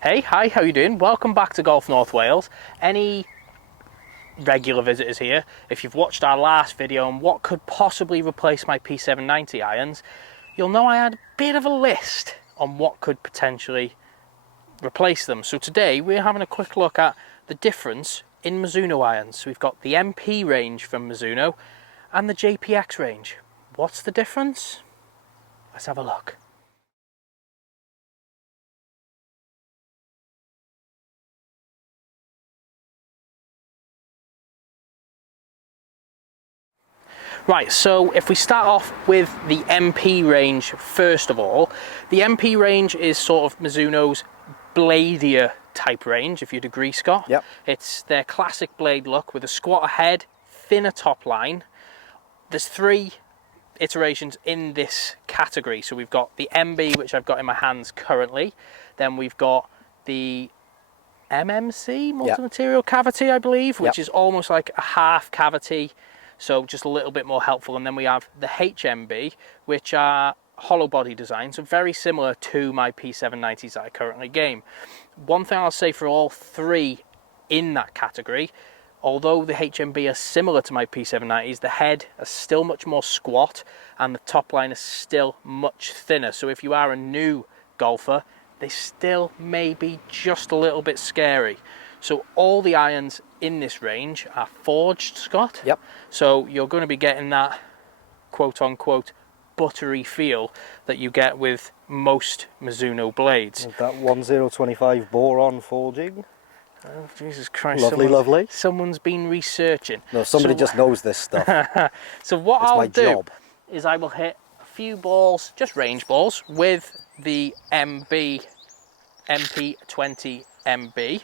Hey, hi, how you doing? Welcome back to Golf North Wales. Any regular visitors here, if you've watched our last video on what could possibly replace my P790 irons, you'll know I had a bit of a list on what could potentially replace them. So today we're having a quick look at the difference in Mizuno irons. So we've got the MP range from Mizuno and the Jpx range. What's the difference? Let's have a look. Right, so if we start off with the MP range first of all, the MP range is sort of Mizuno's bladier type range, if you'd agree, Scott. Yep. It's their classic blade look with a squatter head, thinner top line. There's three iterations in this category. So we've got the MB, which I've got in my hands currently. Then we've got the MMC, multi-material cavity, I believe, which is almost like a half cavity. So just a little bit more helpful. And then we have the HMB, which are hollow body design, so very similar to my P790s that I currently game. One thing I'll say for all three in that category, although the HMB are similar to my P790s, the head is still much more squat and the top line is still much thinner. So if you are a new golfer, they still may be just a little bit scary. So all the irons in this range are forged, Scott. Yep. So you're going to be getting that quote-unquote buttery feel that you get with most Mizuno blades. With that 1025 boron forging. Oh, Jesus Christ. Lovely. Someone's been researching. No, somebody just knows this stuff. So what It's I'll my do job. is I will hit a few balls, just range balls, with the MP20 MB.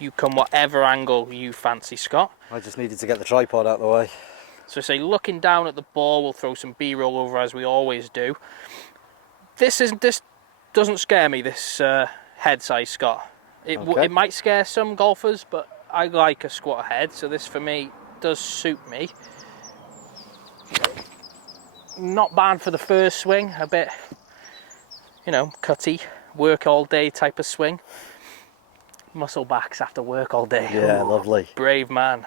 You come whatever angle you fancy, Scott. I just needed to get the tripod out of the way. So say looking down at the ball, we'll throw some B-roll over as we always do. This doesn't scare me, this head size, Scott. It might scare some golfers, but I like a squatter head, so this for me does suit me. Not bad for the first swing, a bit, you know, cutty, work all day type of swing. Muscle backs after work all day. Yeah, ooh, lovely. Brave man.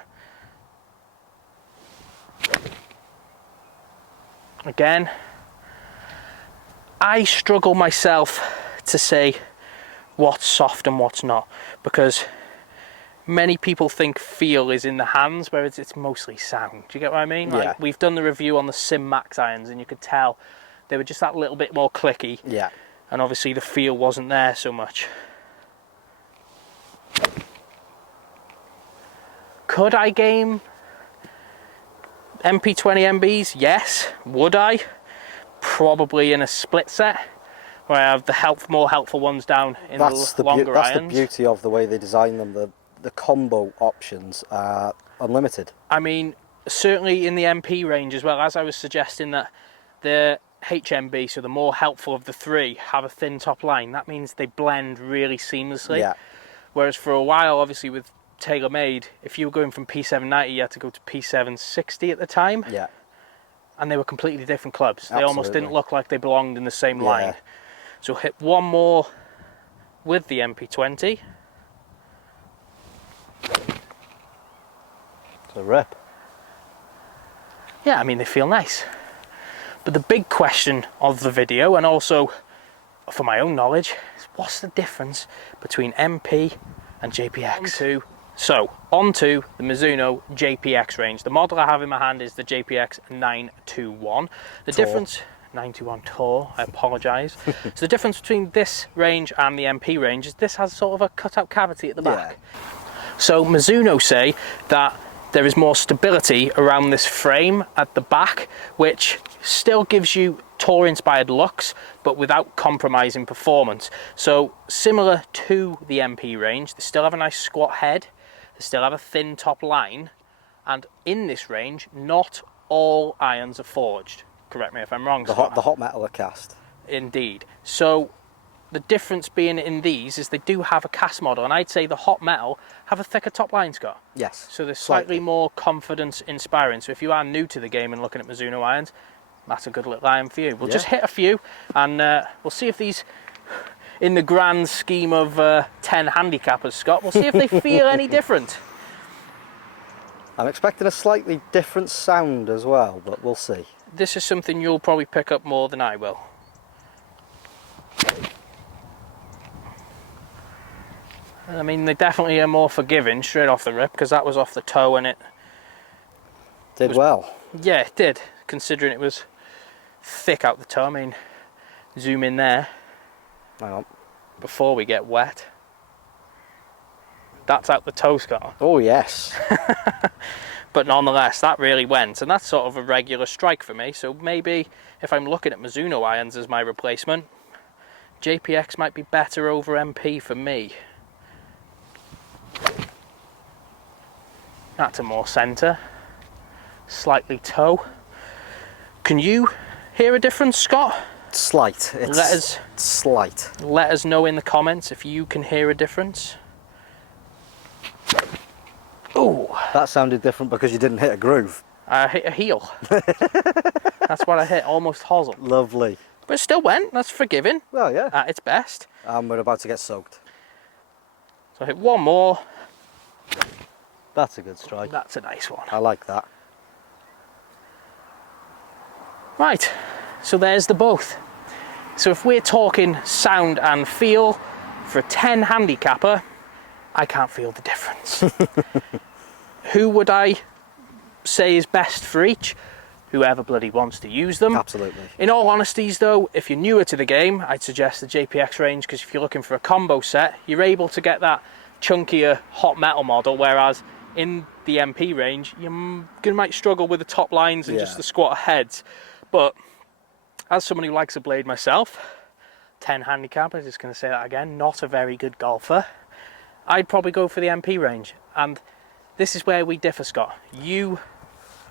Again, I struggle myself to say what's soft and what's not, because many people think feel is in the hands, whereas it's mostly sound. Do you get what I mean? Yeah. Like, we've done the review on the Sim Max irons and you could tell they were just that little bit more clicky. Yeah. And obviously the feel wasn't there so much. Could I game MP20 MBs? Yes. Would I? Probably in a split set, where I have the more helpful ones down in the longer irons. That's the beauty of the way they design them. The combo options are unlimited. I mean, certainly in the MP range as well, as I was suggesting that the HMB, so the more helpful of the three, have a thin top line. That means they blend really seamlessly. Yeah. Whereas for a while, obviously with TaylorMade, if you were going from P790, you had to go to P760 at the time. Yeah. And they were completely different clubs. Absolutely. They almost didn't look like they belonged in the same line. So hit one more with the MP20. It's a rip. Yeah, I mean, they feel nice. But the big question of the video, and also for my own knowledge, is what's the difference between MP and Jpx? So, onto the Mizuno Jpx range. The model I have in my hand is the Jpx 921. The difference, 921 Tour, I apologise. So the difference between this range and the MP range is this has sort of a cut-out cavity at the back. So Mizuno say that there is more stability around this frame at the back, which still gives you Tour-inspired looks, but without compromising performance. So similar to the MP range, they still have a nice squat head, they still have a thin top line, and in this range, not all irons are forged. Correct me if I'm wrong, Scott. The hot metal are cast. Indeed. So the difference being in these is they do have a cast model, and I'd say the hot metal have a thicker top line, Scott. Yes. So they're slightly more confidence inspiring. So if you are new to the game and looking at Mizuno irons, that's a good little iron for you. We'll just hit a few and we'll see if these in the grand scheme of 10 handicappers, Scott. We'll see if they feel any different. I'm expecting a slightly different sound as well, but we'll see. This is something you'll probably pick up more than I will. I mean, they definitely are more forgiving straight off the rip, because that was off the toe and it Did well. Yeah, it did, considering it was thick out the toe. I mean, zoom in there. Hang on. Before we get wet. That's out the toe, Scott. Oh yes. But nonetheless, that really went, and that's sort of a regular strike for me. So maybe if I'm looking at Mizuno irons as my replacement, JPX might be better over MP for me. That's a more centre, slightly toe. Can you hear a difference, Scott? Slight. It's slight. Let us know in the comments if you can hear a difference. Oh, That sounded different because you didn't hit a groove. I hit a heel. That's what I hit, almost hosel. Lovely. But it still went, that's forgiving Well, yeah. at its best. And we're about to get soaked. So I hit one more. That's a good strike. That's a nice one. I like that. Right, so there's the both. So if we're talking sound and feel, for a 10 handicapper, I can't feel the difference. Who would I say is best for each? Whoever bloody wants to use them. Absolutely. In all honesties though, if you're newer to the game, I'd suggest the Jpx range, because if you're looking for a combo set, you're able to get that chunkier hot metal model, whereas in the MP range, you might struggle with the top lines and just the squatter heads. But as someone who likes a blade myself, 10 handicap, I'm just going to say that again, not a very good golfer, I'd probably go for the MP range. And this is where we differ, Scott. You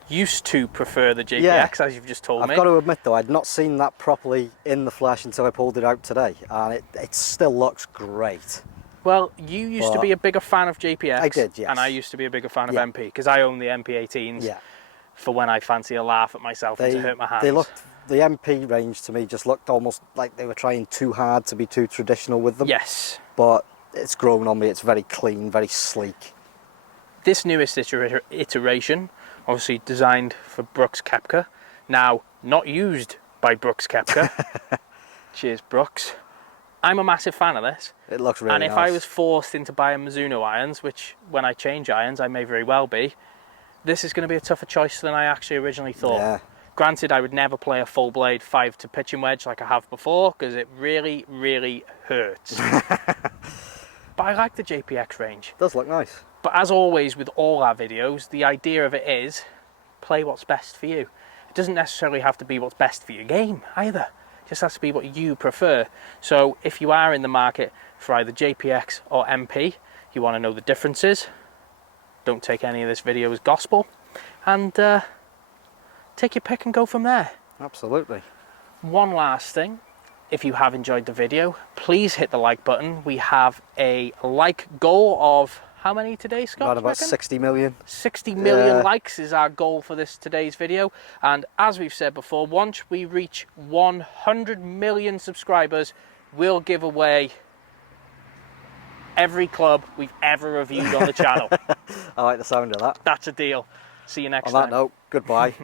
used to prefer the JPX, as you've just told me. I've got to admit though, I'd not seen that properly in the flesh until I pulled it out today, and it still looks great. Well, you used to be a bigger fan of JPX. I did, yes. And I used to be a bigger fan of MP, because I own the MP18s for when I fancy a laugh at myself and to hurt my hands. The MP range to me just looked almost like they were trying too hard to be too traditional with them. Yes. But it's grown on me, it's very clean, very sleek. This newest iteration, obviously designed for Brooks Koepka, now not used by Brooks Koepka. Cheers, Brooks. I'm a massive fan of this. It looks really nice. And if I was forced into buying Mizuno irons, which when I change irons I may very well be, this is going to be a tougher choice than I actually originally thought. Yeah. Granted, I would never play a full blade 5 to pitching wedge like I have before, because it really, really hurts. But I like the JPX range. It does look nice. But as always with all our videos, the idea of it is play what's best for you. It doesn't necessarily have to be what's best for your game either. It just has to be what you prefer. So if you are in the market for either JPX or MP, you want to know the differences, don't take any of this video as gospel, and take your pick and go from there. Absolutely. One last thing, if you have enjoyed the video, please hit the like button. We have a like goal of how many today, Scott? Around about 60 million. 60 million likes is our goal for today's video. And as we've said before, once we reach 100 million subscribers, we'll give away every club we've ever reviewed on the channel. I like the sound of that. That's a deal. See you next time. On that note, goodbye.